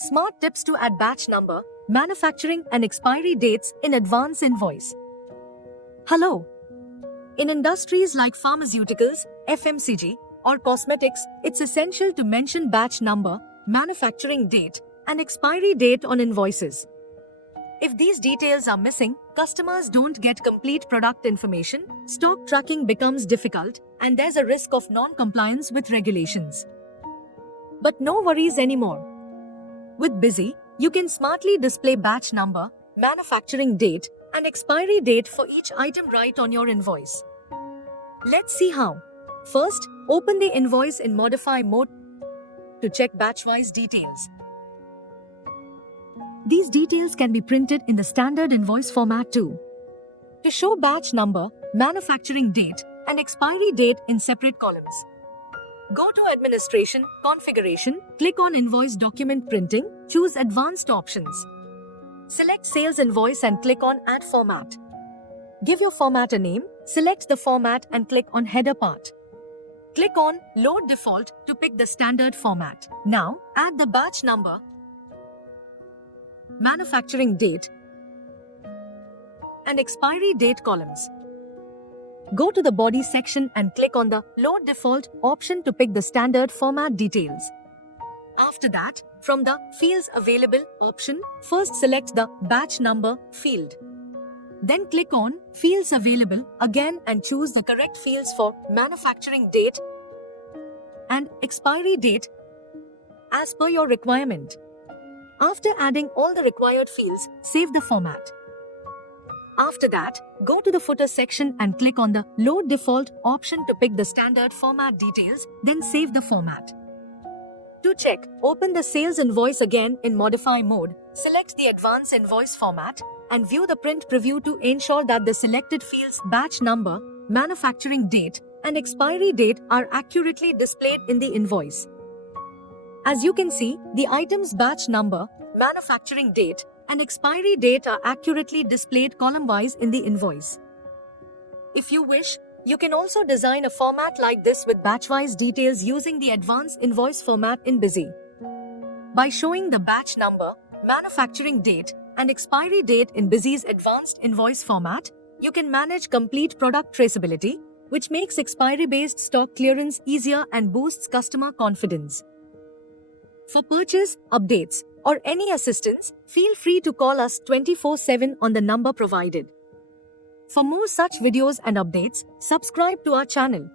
Smart tips to add batch number, manufacturing and expiry dates in advance invoice. Hello. In industries like pharmaceuticals, FMCG, or cosmetics, it's essential to mention batch number, manufacturing date, and expiry date on invoices. If these details are missing, customers don't get complete product information, stock tracking becomes difficult, and there's a risk of non-compliance with regulations. But no worries anymore. With Busy, you can smartly display batch number, manufacturing date, and expiry date for each item right on your invoice. Let's see how. First, open the invoice in Modify mode to check batch-wise details. These details can be printed in the standard invoice format too. To show batch number, manufacturing date, and expiry date in separate columns, go to Administration, Configuration, click on Invoice Document Printing, choose Advanced Options. Select Sales Invoice and click on Add Format. Give your format a name, select the format and click on Header part. Click on Load Default to pick the standard format. Now, add the batch number, manufacturing date, and expiry date columns. Go to the Body section and click on the Load Default option to pick the standard format details. After that, from the Fields Available option, first select the Batch Number field. Then click on Fields Available again and choose the correct fields for manufacturing date and expiry date as per your requirement. After adding all the required fields, save the format. After that, go to the Footer section and click on the Load Default option to pick the standard format details, then save the format. To check, open the sales invoice again in Modify mode, select the Advance Invoice format, and view the print preview to ensure that the selected fields batch number, manufacturing date, and expiry date are accurately displayed in the invoice. As you can see, the item's batch number, manufacturing date, and expiry date are accurately displayed column-wise in the invoice. If you wish, you can also design a format like this with batch-wise details using the Advanced Invoice format in Busy. By showing the batch number, manufacturing date, and expiry date in Busy's Advanced Invoice format, you can manage complete product traceability, which makes expiry-based stock clearance easier and boosts customer confidence. For purchase, updates, or any assistance, feel free to call us 24/7 on the number provided. For more such videos and updates, subscribe to our channel.